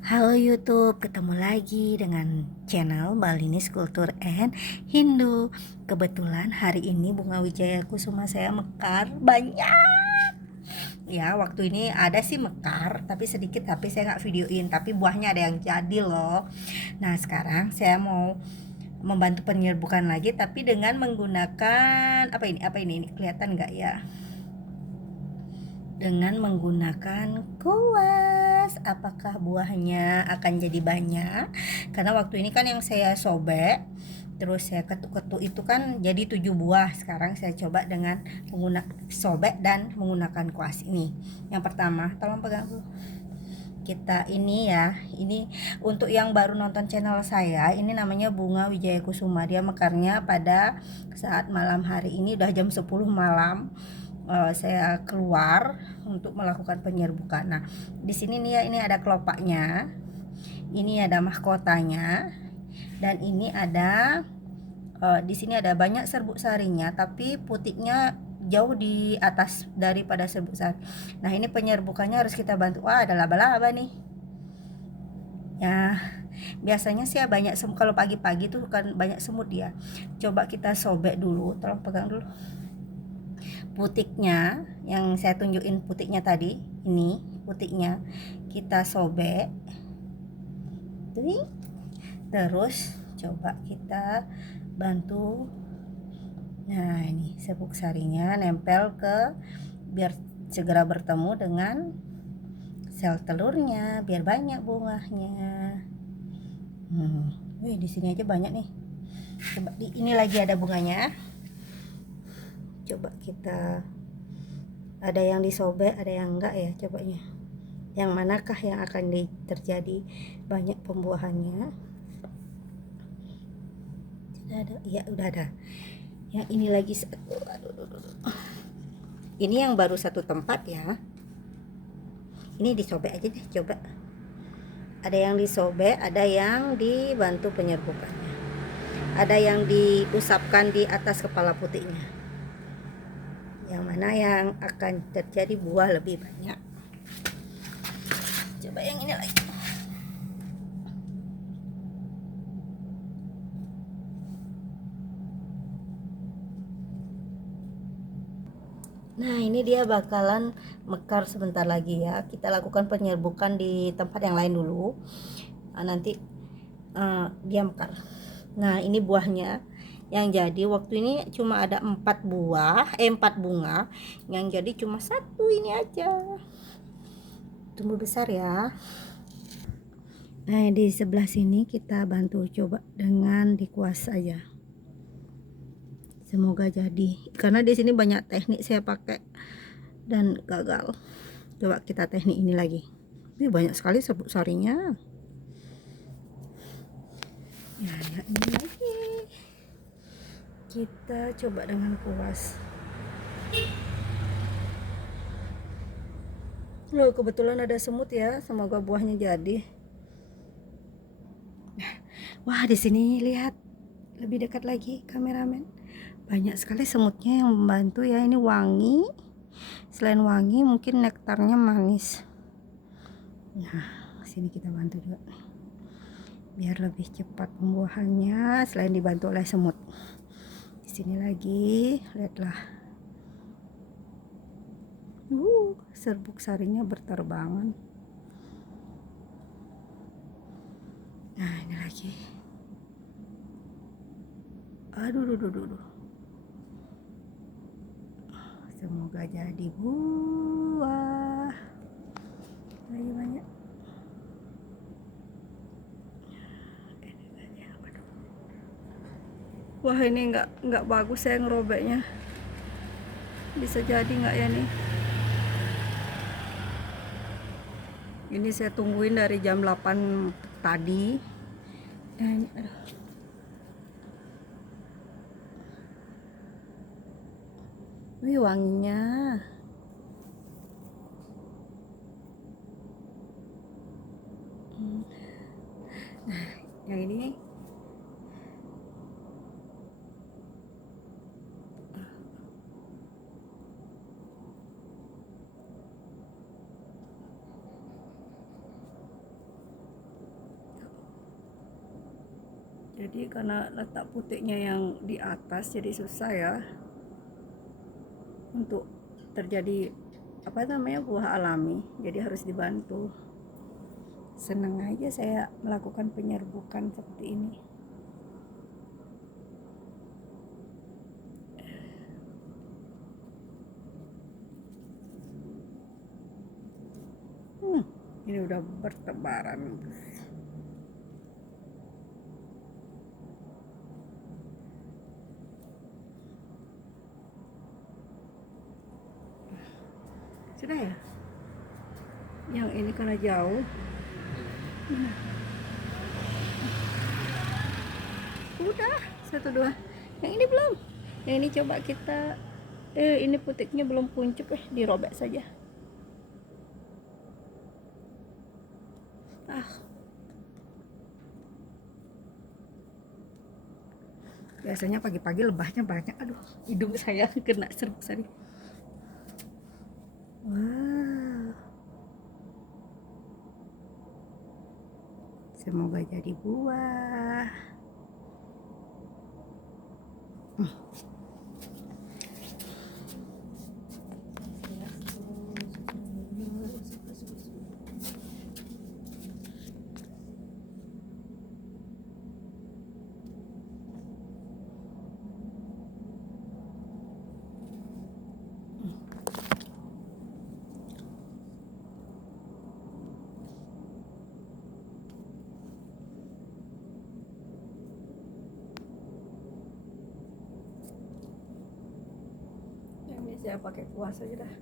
Halo YouTube, ketemu lagi dengan channel Balinese Culture and Hindu. Kebetulan hari ini bunga wijaya kusuma saya mekar banyak. Ya, waktu ini ada sih mekar, tapi sedikit, tapi saya nggak videoin. Tapi buahnya ada yang jadi loh. Nah, sekarang saya mau membantu penyerbukan lagi, tapi dengan menggunakan apa ini? Ini kelihatan nggak ya? Dengan menggunakan kuas. Apakah buahnya akan jadi banyak? Karena waktu ini kan yang saya sobek terus saya ketuk-ketuk itu kan jadi 7 buah. Sekarang saya coba dengan menggunakan sobek dan menggunakan kuas ini. Yang pertama, tolong pegang dulu. Kita ini ya, ini untuk yang baru nonton channel saya, ini namanya bunga wijaya kusuma. Dia mekarnya pada saat malam hari ini, udah jam 10 malam. Saya keluar untuk melakukan penyerbukan. Nah, di sini nih ya, ini ada kelopaknya, ini ada mahkotanya, dan ini ada di sini ada banyak serbuk sarinya, tapi putiknya jauh di atas daripada serbuk sari. Nah, ini penyerbukannya harus kita bantu. Wah, ada laba-laba nih. Ya, biasanya sih ya banyak semut. Kalau pagi-pagi tuh kan banyak semut ya. Coba kita sobek dulu, tolong pegang dulu. Putiknya yang saya tunjukin, putiknya tadi ini putiknya kita sobek tuh, terus coba kita bantu. Nah, ini serbuk sarinya nempel ke, biar segera bertemu dengan sel telurnya, biar banyak bunganya. Wih, di sini aja banyak nih. Coba ini lagi ada bunganya. Coba kita, ada yang disobek, ada yang enggak ya, cobanya. Yang manakah yang akan terjadi banyak pembuahannya? Sudah ada, ya udah ada. Yang ini lagi satu. Ini yang baru satu tempat ya. Ini disobek aja deh, coba. Ada yang disobek, ada yang dibantu penyerbukannya. Ada yang diusapkan di atas kepala putihnya. Yang mana yang akan terjadi buah lebih banyak? Coba yang ini lagi. Nah, ini dia bakalan mekar sebentar lagi ya. Kita lakukan penyerbukan di tempat yang lain dulu. Nanti dia mekar. Nah, ini buahnya yang jadi waktu ini cuma ada 4 buah, 4 bunga. Yang jadi cuma satu ini aja. Tumbuh besar ya. Nah, di sebelah sini kita bantu coba dengan dikuas aja. Semoga jadi. Karena di sini banyak teknik saya pakai dan gagal. Coba kita teknik ini lagi. Ini banyak sekali serbuk sarinya. Ya, ini lagi. Kita coba dengan kuas. Loh, kebetulan ada semut ya. Semoga buahnya jadi. Wah, di sini lihat lebih dekat lagi kameramen. Banyak sekali semutnya yang membantu ya. Ini wangi. Selain wangi, mungkin nektarnya manis. Nah, sini kita bantu juga biar lebih cepat pembuahannya, selain dibantu oleh semut. Di sini lagi, lihatlah. Serbuk sarinya berterbangan. Nah, ini lagi. Aduh. Semoga jadi buah. Lagi banyak. Wah, ini nggak bagus saya ngerobeknya. Bisa jadi nggak ya nih? Ini saya tungguin dari jam 8 tadi. Aduh. Wih, wanginya. Nah, yang ini Jadi karena letak putiknya yang di atas jadi susah ya untuk terjadi apa namanya buah alami, jadi harus dibantu. Senang aja saya melakukan penyerbukan seperti ini. Ini udah bertebaran. Sudah ya? Yang ini karena jauh. Udah, 1 2. Yang ini belum. Yang ini coba kita ini putiknya belum puncup, dirobek saja. Biasanya pagi-pagi lebahnya banyak. Aduh, hidung saya kena serbuk tadi. Wow. Semoga jadi buah. Ini saya pakai kuas aja dah.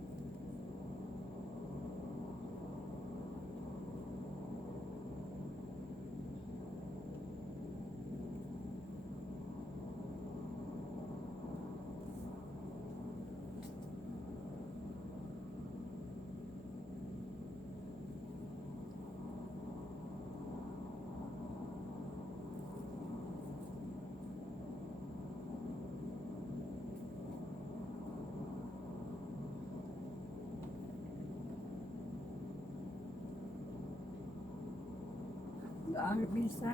Nggak bisa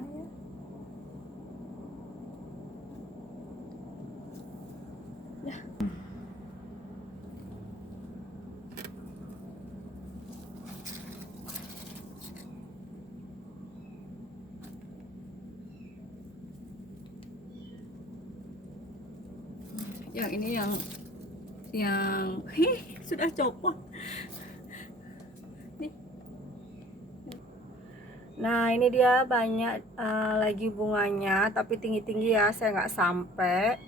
ya. Yang ini yang sudah copot nih. Nah ini dia banyak lagi bunganya, tapi tinggi-tinggi ya, saya nggak sampai.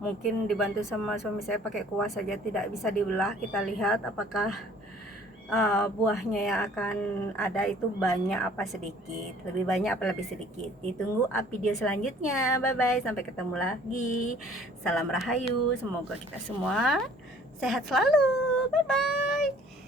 Mungkin dibantu sama suami saya pakai kuas saja, tidak bisa dibelah. Kita lihat apakah buahnya yang akan ada itu banyak apa sedikit, lebih banyak apa lebih sedikit. Ditunggu video selanjutnya. Bye bye, sampai ketemu lagi. Salam rahayu, semoga kita semua sehat selalu. Bye bye.